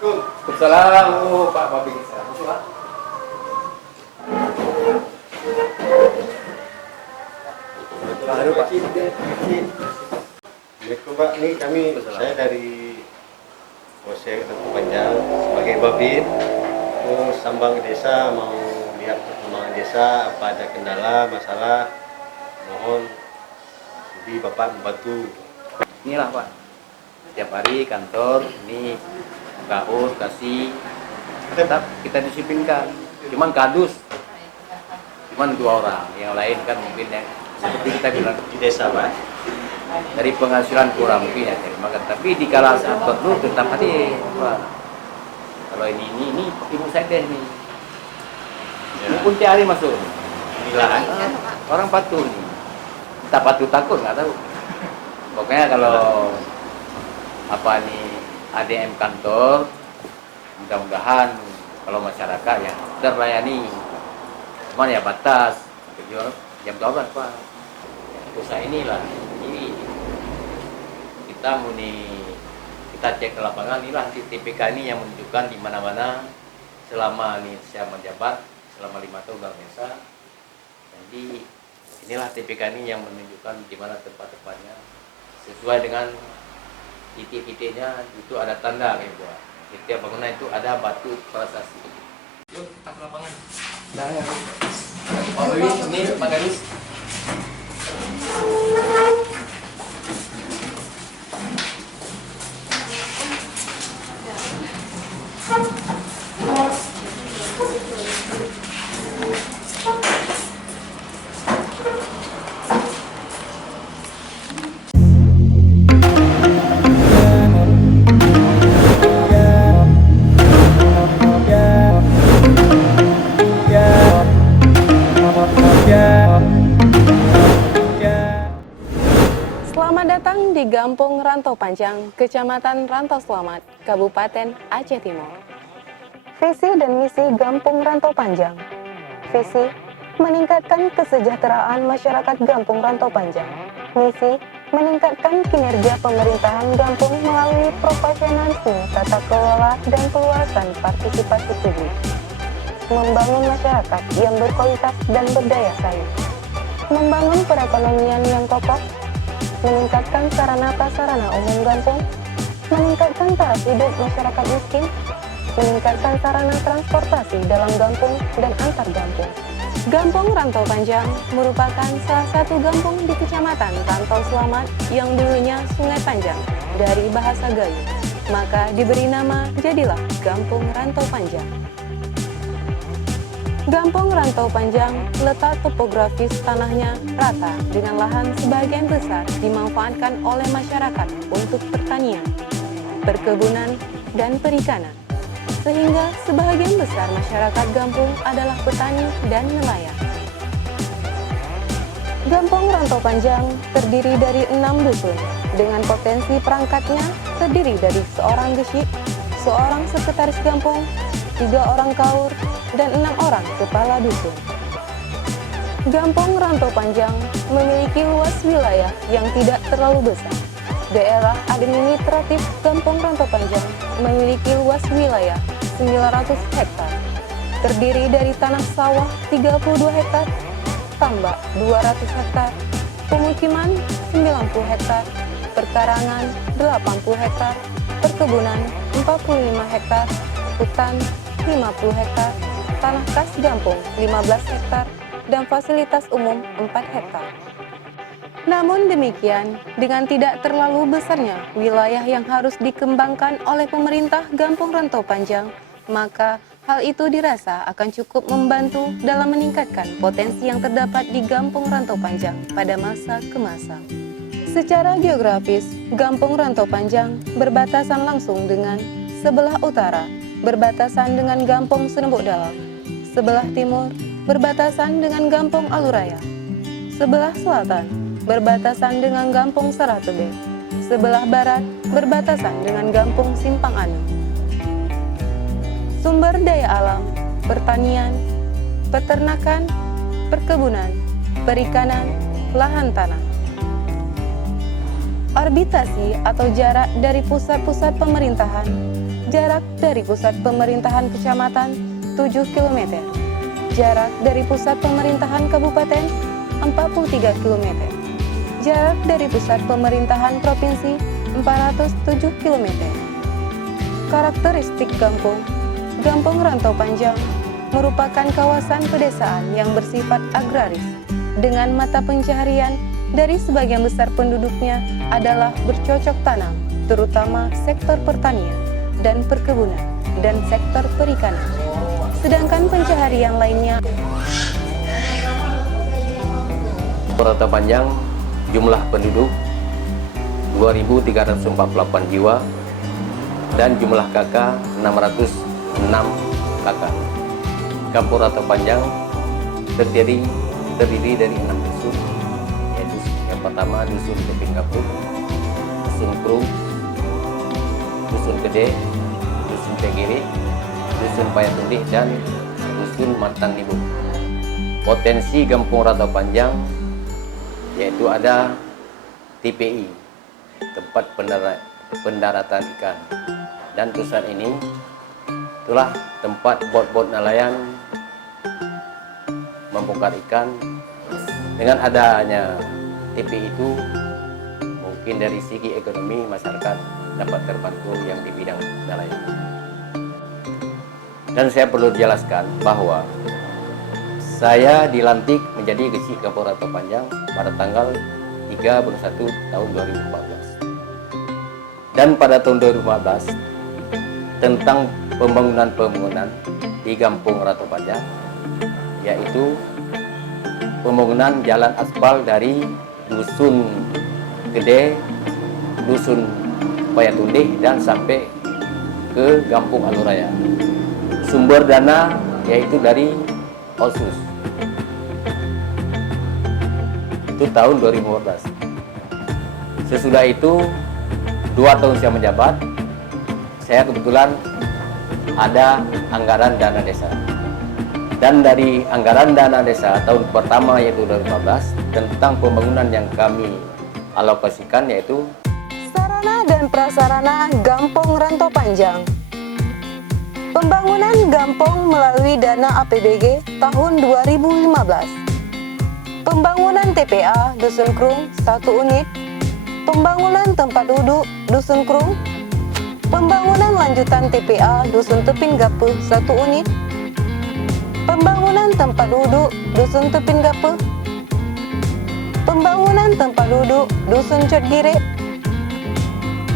Waalaikumsalam. Oh, Pak Babi. Masuk, Pak. Halo, Pak. Assalamualaikum Pak, ini saya dari Polsek Rantau Panjang sebagai Babin. Mau sambang desa, mau lihat perkembangan desa, apa ada kendala, masalah, mohon jadi Bapak membantu. Inilah, Pak. Setiap hari kantor ini KO kasih tetap kita disiplinkan. Cuman kadus, cuman 2 orang, yang lain kan mungkin ya seperti kita bilang Di desa Pak, dari penghasilan kurang mungkin ya terima kasih. Tapi di kala saat perlu tetap hadir, Pak. Kalau ini ibu saya deh nih. Ini pun tiap hari masuk. inilah Orang patuh nih. Entah patuh takut nggak tahu. Pokoknya kalau apa nih ADM kantor, mudah-mudahan kalau masyarakat yang terlayani. Cuman ya batas jam 12 Pak. Usaha inilah. Ini kita kita cek ke lapangan, inilah TPK ini yang menunjukkan di mana-mana selama ini saya menjabat selama 5 tahun dalam desa. Jadi inilah TPK ini yang menunjukkan di mana tempat-tempatnya sesuai dengan titik-titiknya, itu ada tanda kayak buat setiap bangunan itu ada batu prasasti. Yuk kita ke lapangan. Nah, ya. Pak Bawi, ini Pak Gadis. Selamat datang di Gampung Rantau Panjang, Kecamatan Rantau Selamat, Kabupaten Aceh Timur. Visi dan misi Gampung Rantau Panjang. Visi, meningkatkan kesejahteraan masyarakat Gampung Rantau Panjang. Misi, meningkatkan kinerja pemerintahan Gampung melalui profesionalisme, tata kelola, dan keluasan partisipasi publik. Membangun masyarakat yang berkualitas dan berdaya saing. Membangun perekonomian yang kokoh, meningkatkan sarana prasarana umum Gampung, meningkatkan taraf hidup masyarakat miskin, meningkatkan sarana transportasi dalam Gampung dan antar Gampung. Gampung Rantau Panjang merupakan salah satu gampung di Kecamatan Rantau Selamat yang dulunya Sungai Panjang dari bahasa Gayo, maka diberi nama jadilah Gampung Rantau Panjang. Gampung Rantau Panjang letak topografis tanahnya rata dengan lahan sebagian besar dimanfaatkan oleh masyarakat untuk pertanian, perkebunan, dan perikanan. Sehingga sebagian besar masyarakat Gampung adalah petani dan nelayan. Gampung Rantau Panjang terdiri dari 6 dusun dengan potensi perangkatnya terdiri dari seorang gesik, seorang sekretaris Gampung, 3 orang kaur, dan 6 orang kepala dusun. Gampung Rantau Panjang memiliki luas wilayah yang tidak terlalu besar. Daerah administratif Gampung Rantau Panjang memiliki luas wilayah 900 hektar, terdiri dari tanah sawah 32 hektar, tambak 200 hektar, pemukiman 90 hektar, perkarangan 80 hektar, perkebunan 45 hektar, hutan 50 hektar, tanah kas Gampung 15 hektar, dan fasilitas umum 4 hektar. Namun demikian, dengan tidak terlalu besarnya wilayah yang harus dikembangkan oleh pemerintah Gampung Rantau Panjang, maka hal itu dirasa akan cukup membantu dalam meningkatkan potensi yang terdapat di Gampung Rantau Panjang pada masa ke masa. Secara geografis, Gampung Rantau Panjang berbatasan langsung dengan sebelah utara, berbatasan dengan Gampung Senembuk Dalam, sebelah timur berbatasan dengan Gampung Aluraya, sebelah selatan berbatasan dengan Gampung Saratebe, sebelah barat berbatasan dengan Gampung Simpang Anu. Sumber daya alam, pertanian, peternakan, perkebunan, perikanan, lahan tanah. Orbitasi atau jarak dari pusat-pusat pemerintahan Jarak dari pusat pemerintahan kecamatan 7 km. Jarak dari pusat pemerintahan kabupaten 43 km. Jarak dari pusat pemerintahan provinsi 407 km. Karakteristik kampung. Kampung Rantau Panjang merupakan kawasan pedesaan yang bersifat agraris dengan mata pencaharian dari sebagian besar penduduknya adalah bercocok tanam, terutama sektor pertanian dan perkebunan dan sektor perikanan. Sedangkan pencaharian lainnya. Rantau Panjang jumlah penduduk 2.348 jiwa dan jumlah KK 606 KK. Kampung Rantau Panjang terdiri dari 6 dusun, yaitu yang pertama dusun Teping Gapuk, dusun Krung, dusun Gede, dusun Tegiri, dusun Payatundih, dan dusun Matan Nibung. Potensi Kampung Rantau Panjang yaitu ada TPI, tempat pendaratan ikan, dan dusun ini itulah tempat bot-bot nelayan membongkar ikan. Dengan adanya TPI itu mungkin dari segi ekonomi masyarakat dapat terbantu yang di bidang nelayan. Dan saya perlu jelaskan bahwa saya dilantik menjadi Gesi Kampung Rantau Panjang pada tanggal 3 bulan 1 tahun 2014. Dan pada tahun 2015 tentang pembangunan di Kampung Rantau Panjang, yaitu pembangunan jalan aspal dari dusun Gede, dusun Payatundih, dan sampai ke Kampung Aluraya. Sumber dana yaitu dari Otsus. Itu tahun 2015. Sesudah itu 2 tahun saya menjabat, saya kebetulan ada anggaran dana desa. Dan dari anggaran dana desa tahun pertama yaitu 2015 tentang pembangunan yang kami alokasikan yaitu sarana dan prasarana Kampung Rantau Panjang. Pembangunan kampung melalui dana APBD tahun 2015. Pembangunan TPA Dusun Krung 1 unit. Pembangunan tempat duduk Dusun Krung. Pembangunan lanjutan TPA Dusun Tepin Gape 1 unit. Pembangunan tempat duduk Dusun Tepin Gape. Pembangunan tempat duduk Dusun Cotgire.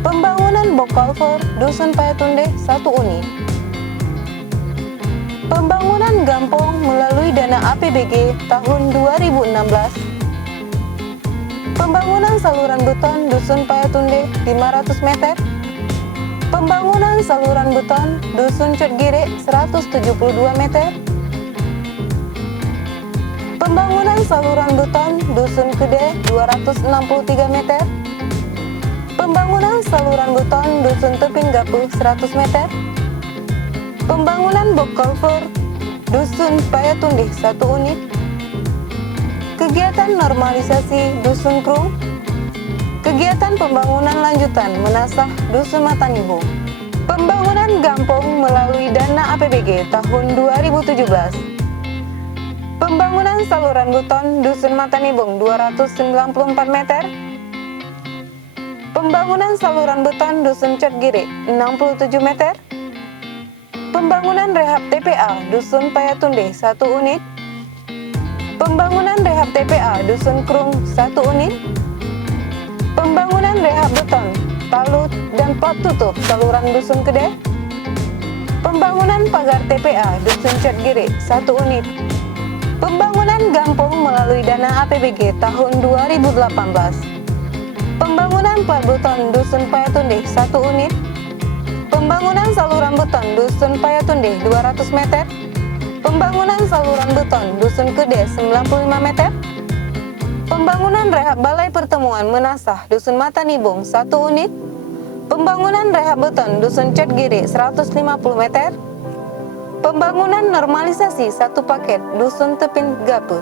Pembangunan Bokalfor Dusun Payatundih 1 unit. Pembangunan kampung melalui dana APBD tahun 2016. Pembangunan saluran beton Dusun Payatundih 500 meter. Pembangunan saluran beton Dusun Cotgire 172 meter. Pembangunan saluran beton Dusun Gede 263 meter. Pembangunan saluran beton Dusun Tepin Gape 100 meter. Pembangunan Bokalfor Dusun Payatundih 1 unit. Kegiatan normalisasi Dusun Krung. Kegiatan pembangunan lanjutan menasah Dusun Matanibung. Pembangunan kampung melalui dana APBD tahun 2017. Pembangunan saluran beton Dusun Matanibung 294 meter. Pembangunan saluran beton Dusun Cotgire 67 meter. Pembangunan rehab TPA Dusun Payatundih 1 unit. Pembangunan rehab TPA Dusun Krung 1 unit. Pembangunan rehab beton, talut, dan plat tutup saluran Dusun Gede. Pembangunan pagar TPA Dusun Cotgire 1 unit. Pembangunan kampung melalui dana APBD tahun 2018. Pembangunan plat beton Dusun Payatundih 1 unit. Pembangunan saluran beton Dusun Payatundih 200 meter. Pembangunan saluran beton Dusun Gede 95 meter. Pembangunan rehab balai pertemuan menasah Dusun Matanibung 1 unit. Pembangunan rehab beton Dusun Cotgire 150 meter. Pembangunan normalisasi 1 paket Dusun Tepin Gape.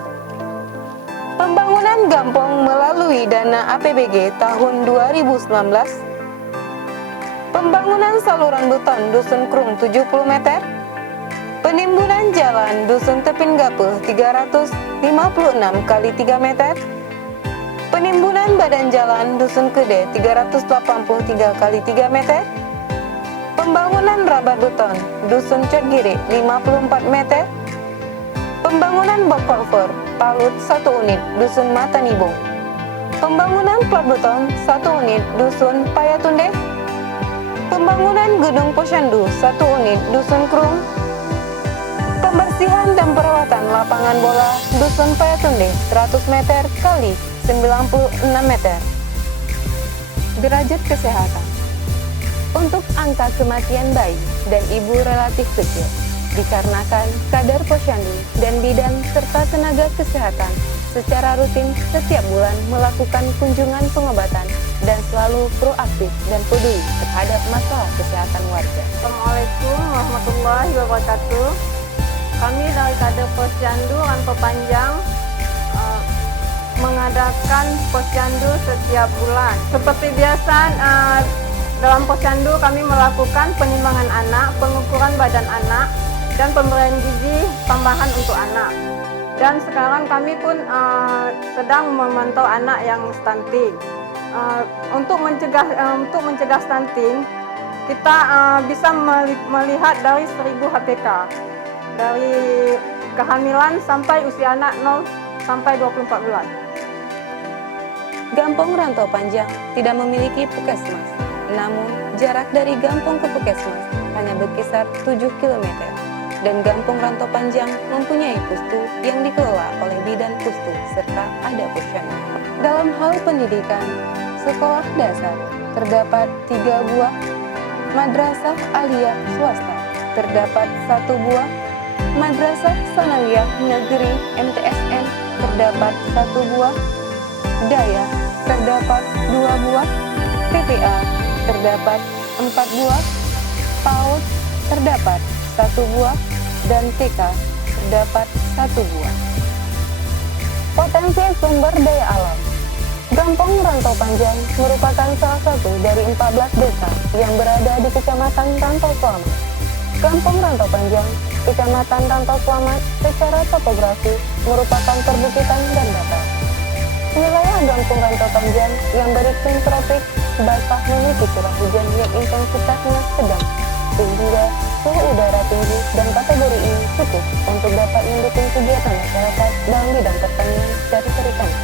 Pembangunan kampung melalui dana APBD tahun 2019. Pembangunan saluran beton Dusun Krung 70 meter. Penimbunan jalan Dusun Tepin Gapeh 356 kali 3 meter. Penimbunan badan jalan Dusun Kede 383 kali 3 meter. Pembangunan rabar beton Dusun Cotgiri 54 meter. Pembangunan bak culvert Palut 1 unit Dusun Matanibung. Pembangunan plat beton 1 unit Dusun Payatunde. Pembangunan gedung posyandu 1 unit Dusun Krung. Pembersihan dan perawatan lapangan bola Dusun Payatunde 100 meter kali 96 meter. Derajat kesehatan. Untuk angka kematian bayi dan ibu relatif kecil dikarenakan kadar posyandu dan bidan serta tenaga kesehatan secara rutin setiap bulan melakukan kunjungan pengobatan dan selalu proaktif dan peduli terhadap masalah kesehatan warga. Assalamualaikum warahmatullahi wabarakatuh. Kami dari kader Posyandu Rantau Panjang mengadakan posyandu setiap bulan. Seperti biasa, dalam posyandu kami melakukan penimbangan anak, pengukuran badan anak, dan pemberian gizi tambahan untuk anak. Dan sekarang kami pun sedang memantau anak yang stunting. Untuk mencegah stunting, kita bisa melihat dari 1000 HPK, dari kehamilan sampai usia anak 0 sampai 24 bulan. Gampong Rantau Panjang tidak memiliki puskesmas, namun jarak dari Gampong ke puskesmas hanya berkisar 7 km. Dan Gampong Rantau Panjang mempunyai pustu yang dikelola oleh bidan pustu serta ada posyandu. Dalam hal pendidikan, sekolah dasar terdapat 3 buah, madrasah aliyah swasta terdapat 1 buah, madrasah sanawiyah negeri MTSN terdapat 1 buah, daya terdapat 2 buah, TPA terdapat 4 buah, PAUD terdapat 1 buah, dan TK terdapat 1 buah. Potensi sumber daya alam. Gampong Rantau Panjang merupakan salah satu dari 14 desa yang berada di Kecamatan Rantau Selamat. Gampong Rantau Panjang, Kecamatan Rantau Selamat secara topografi merupakan perbukitan dan datar. Wilayah Gampong Rantau Panjang yang beriklim tropis basah memiliki curah hujan yang intensitasnya sedang, sehingga suhu udara tinggi dan kategori ini cukup untuk dapat mendukung kegiatan masyarakat dalam bidang pertanian dan perikanan.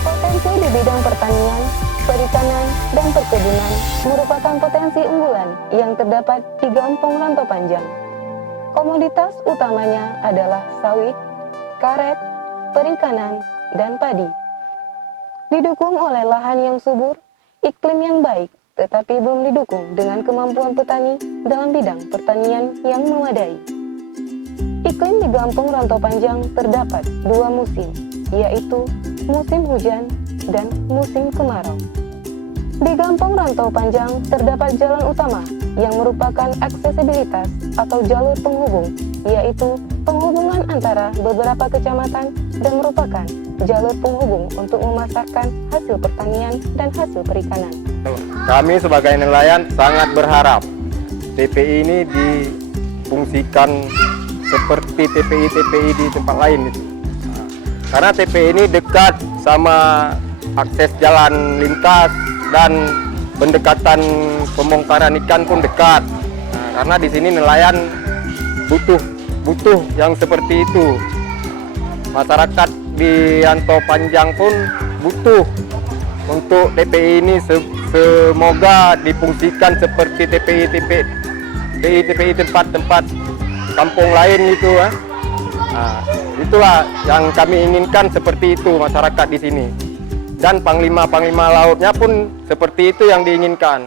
Potensi di bidang pertanian, perikanan, dan perkebunan merupakan potensi unggulan yang terdapat di Gampong Rantau Panjang. Komoditas utamanya adalah sawit, karet, perikanan, dan padi. Didukung oleh lahan yang subur, iklim yang baik, tetapi belum didukung dengan kemampuan petani dalam bidang pertanian yang memadai. Iklim di Gampong Rantau Panjang terdapat 2 musim, yaitu musim hujan dan musim kemarau. Di Gampong Rantau Panjang terdapat jalan utama yang merupakan aksesibilitas atau jalur penghubung, yaitu penghubungan antara beberapa kecamatan dan merupakan jalur penghubung untuk memasarkan hasil pertanian dan hasil perikanan. Kami sebagai nelayan sangat berharap TPI ini difungsikan seperti TPI di tempat lain itu. Karena TPI ini dekat sama akses jalan lintas dan pendekatan pembongkaran ikan pun dekat. Karena di sini nelayan butuh yang seperti itu. Masyarakat di Rantau Panjang pun butuh untuk TPI ini semoga difungsikan seperti TPI tempat-tempat kampung lain itu. Itulah yang kami inginkan, seperti itu masyarakat di sini. Dan panglima lautnya pun seperti itu yang diinginkan.